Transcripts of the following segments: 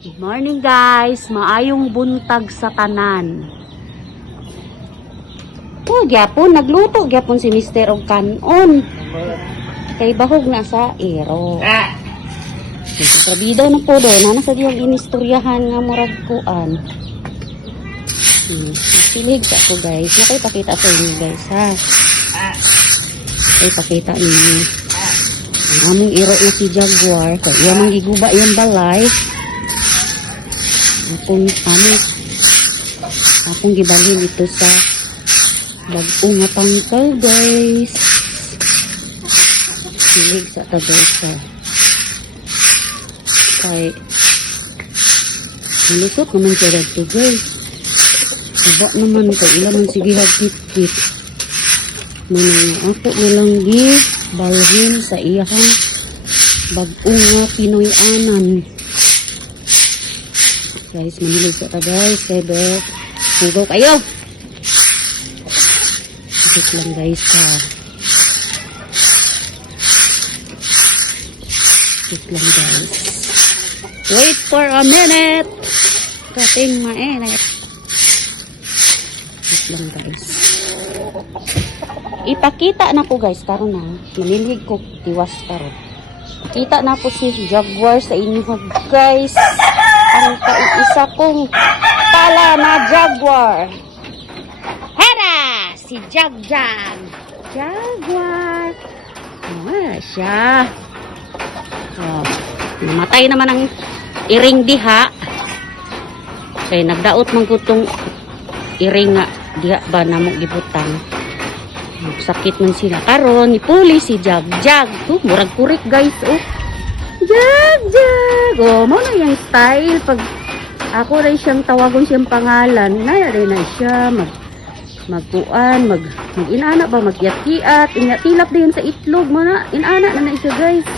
Good morning guys, maayong buntag sa tanan. Oh, gyapon nagluto gyapon si Mr. og kanon. Kay bahog na sa ero. Trabido na po do, nana sa diyang inistoryahan nga murag kuan. Silig sa ko guys, nakipakita sa inyo guys ha. Ay pakita ninyo. Ang among iro na si Jaguar, kay iya mang giguba yung balay. Akong gibalhin ito sa bagong nga tangkal guys. Silig sa ta guys ha. Kay nilusot naman siya dito guys. Iba naman kay ilang sige hagkit-kit. Ako na lang balhin sa iyang bagong nga Pinoy anan. Guys, manilig sa ta guys. Kaya ba, hugaw kayo. Ikit lang guys ha. Ikit lang guys. Wait for a minute. Kating mainit. Ikit lang guys. Ipakita na ko guys. Karon na. Manilig ko tiwas karon. Kita na po si Jaguar sa inyo guys. Ang isa kong pala na Jaguar. Hera! Si Jagjag. Jaguar. Siya. Namatay naman ang iring diha. Kaya nagdaot man kutong iring nga diha ba namog gibutang. Sakit man sila. Karon ipuli si Jagjag. Murag kurik guys. Jagjag. Mo na yung style. Pag ako rin siyang tawagon siyang pangalan, naya rin na siya. Mag-inana ba? Magyat-kiat. Tilap din sa itlog mo na. Inana na siya guys.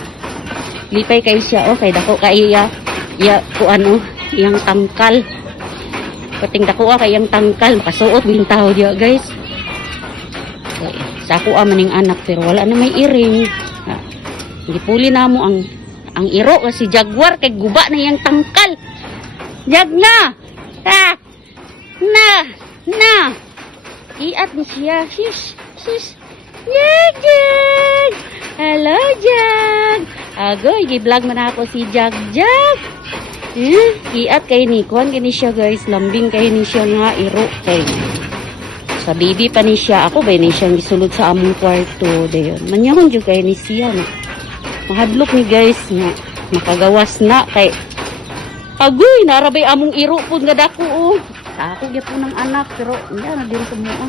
Lipay kayo siya. Kay dako kaya iyang tangkal. Pating dako kay iyang tangkal. Makasuot din tao diya guys. Sa ako maning anak pero wala na may iring. Gipuli na mo ang iro kasi Jaguar kay guba na yang tangkal. Jag na. Na. Iat ni siya. Shish. Jag. Hello Jag. Agoy gi-vlog man ako si Jagjag. Iat kay ni kuan kini siya guys, lambing kay ni siya nga iro kay. Sa baby pa ni siya. Ako ba ni siyang gisulod sa among kwarto. Dayon. Manyahon dyan kayo ni siya. Mahadlok ni guys. Makagawas na. Kay agoy. Narabay among iro po nga dako. Ako gya po ng anak. Pero hindi na din sa mga.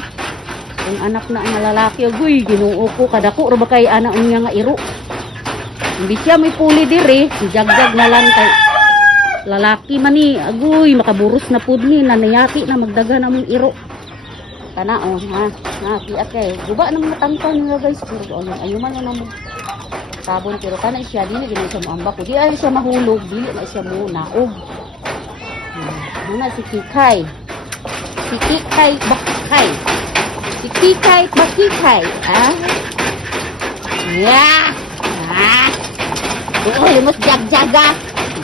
Yung anak na ang lalaki. Agoy. Ginoo ko. Kadako. Raba kay anak niya nga iro. Hindi siya may puli diri. Si Jagjag na lang kay lalaki man ni. Agoy. Makaburos na po ni. Nanayati na magdaga na mong iro. Kana kiat kay guba nang matangkal nila guys pero ayuman na mo sabon pero kana siya dili gina siya moambak di ay siya mahulog dili na siya mo naog muna si Kikay Bakikay mas Jagjaga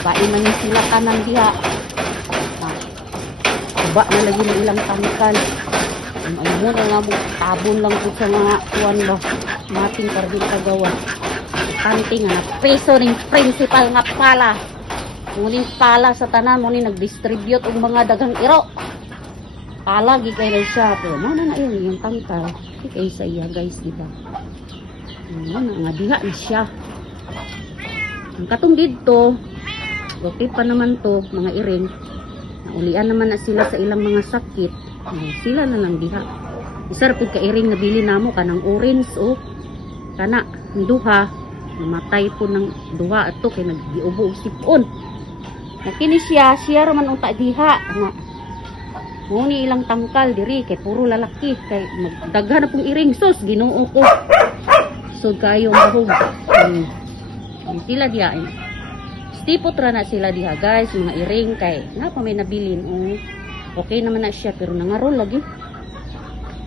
bae man ni sila kanan diha guba na lagi ng ilang tangkal. Ano mo nga mo, tabon lang po sa mga kuwan ba. Mating kardin kagawa. Kanting nga, peso rin principal nga pala. Muling pala sa tanan, muling nag-distribute ang mga dagang iro. Pala, gikay na siya. Pero mana na yun, yung tangkal. Gikay sa iya guys, diba? Nga diha na siya. Ang katong dito, gokit pa naman to, mga iring. Naulian naman na sila sa ilang mga sakit. Sila na lang diha. Isar pud ka iring nabili namo kanang orange kana duha namatay po ng duha ato kay naggiubo og sipon. Nakini siya raman unta diha nga. Muni ilang tangkal diri kay puro lalaki kay magdaghan na pong iring sus Ginoo ko. So kayo mahog. Sila diha. Stipot ra na sila diha guys mga iring kay nga pa may nabilin okay naman na siya pero nangarol lagi.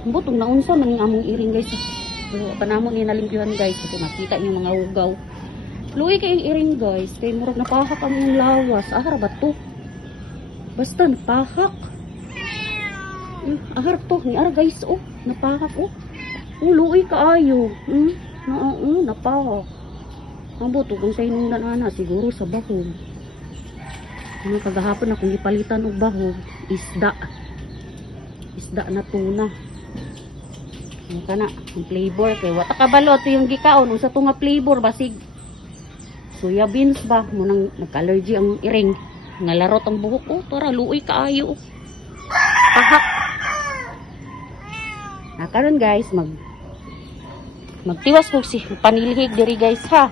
Butong naunsa man yung among iring guys. Pero panamon ni nalimpyuhan guys kasi makita yung mga ugaw. Luwi kayong iring guys. Kay murag napahak ang yung lawas. Ba to? Basta napahak. Ahar to. Ni ara guys. Oh. Napahak. Oh. Luoy kaayo. Napahak. Ambot kung sa inong nanana. Siguro sa bahog. Kagahapon akong ipalitan og bahog. Isda. Isda na tuna. Ano ka na? Ang flavor. Kaya wata kabalo. Ito yung gikaon. Sa tunga flavor. Basig. Soya beans ba? Munang nagka-allergy ang iring. Ngalarot ang buhok ko. Tara, luoy kaayo. Pahak. Karon guys, magtiwas ko si panilhig diri guys ha.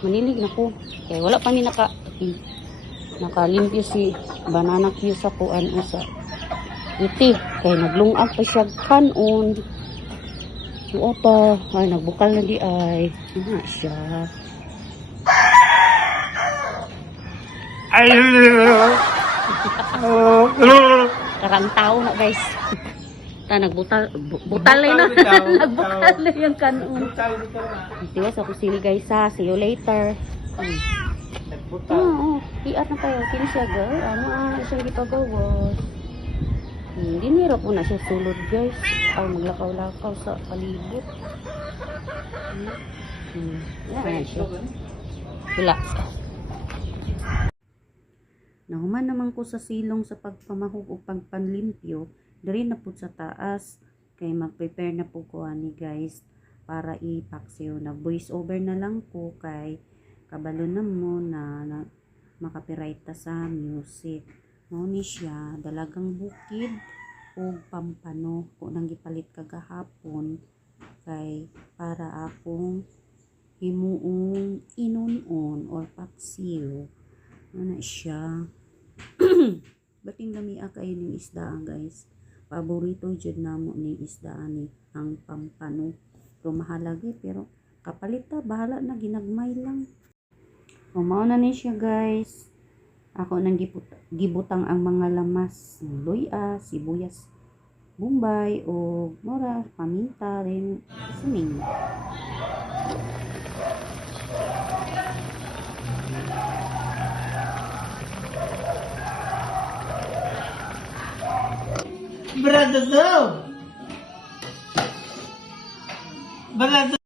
Manilig na ko. Kaya wala pa ni nakalimpyo si banana cue sa kuan o sa iti. Kaya naglungag pa siya kanon. Opa, ay nagbukal na di ay. Siya. Ay. Karang tao na guys. Ta nagbutal na. Nagbukal na yung kanon. Tiwas ako sili guys ha. See you later. Iat na tayo. Kini siya girl. Siya gipagawas. Hindi nira po na siya sulod guys. Ay maglakaw-lakaw sa palibot. Yan siya. Wala. Nahuman naman ko sa silong sa pagpamahog o pagpanlimpyo. Dari na po sa taas. Kaya mag-prepare na po ko ani guys. Para ipaksiw na voice over na lang ko kay kabalo na mo na makapiright ta sa music. Ni siya dalagang bukid o pampano ko nang gipalit kagahapon kay para akong himuong inunon or paksiw. Ano siya? Bating lamia kayo ng isdaan guys. Paborito jud namo ni isdaan ni ang pampano. Pero mahalagi pero kapalit ta bahala na ginagmay lang. Mao na ni siya guys. Ako nang gibutang ang mga lamas, luya, sibuyas, bombay o mora, paminta rin sining. Brother, brother.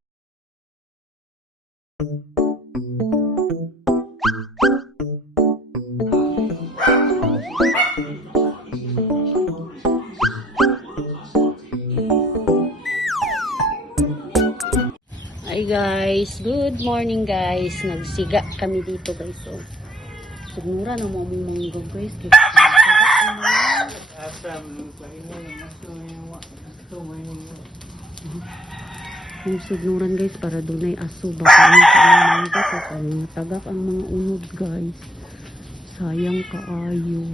Hi guys, good morning guys. Nagsiga kami dito guys. So, sigmura na mo mong mangga guys. Yung signuran guys para doon ay aso. Baka ang mangga kaya tagak ang mga unod guys. Sayang kaayo.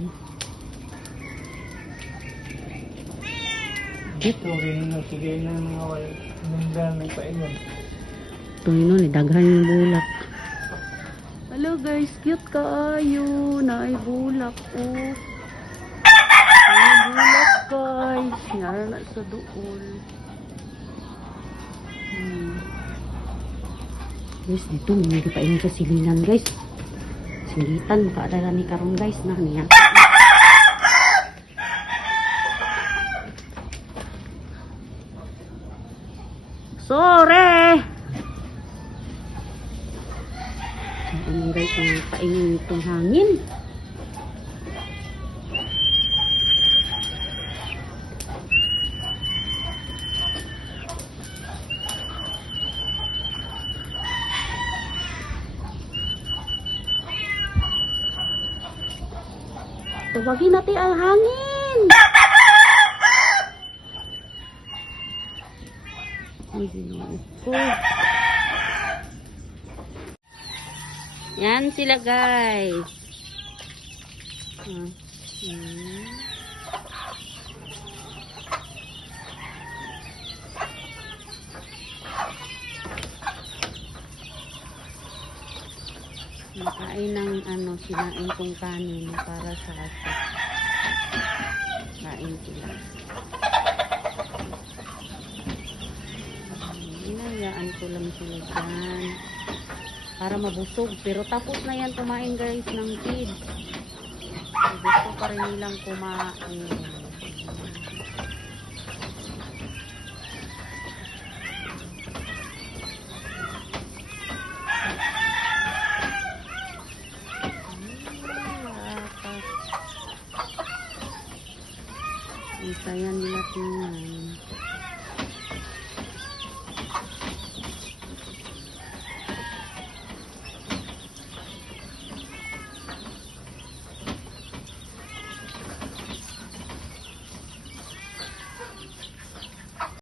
Dito rin na sige na mga walang may paingon. Ito yun, daghan yung bulak. Hello guys, cute kaayo. Naay bulak oh. Naay bulak guys. Nara na sa doon. Guys, dito hindi pa yun sa silinan guys. Singitan, makaadala ni karon guys na niya. Sorry! Ano guys, ang paingin itong hangin. Tawagin natin ang hangin! Ay, ginoo ko. Yan sila guys. Nakain ng sinain kong kanin para sa aso. Kain sila. Inayaan ko lang sila dyan para mabusog. Pero tapos na yan kumain guys ng feed. Gusto pa rin nilang kumain. Isa yan nila tingnan.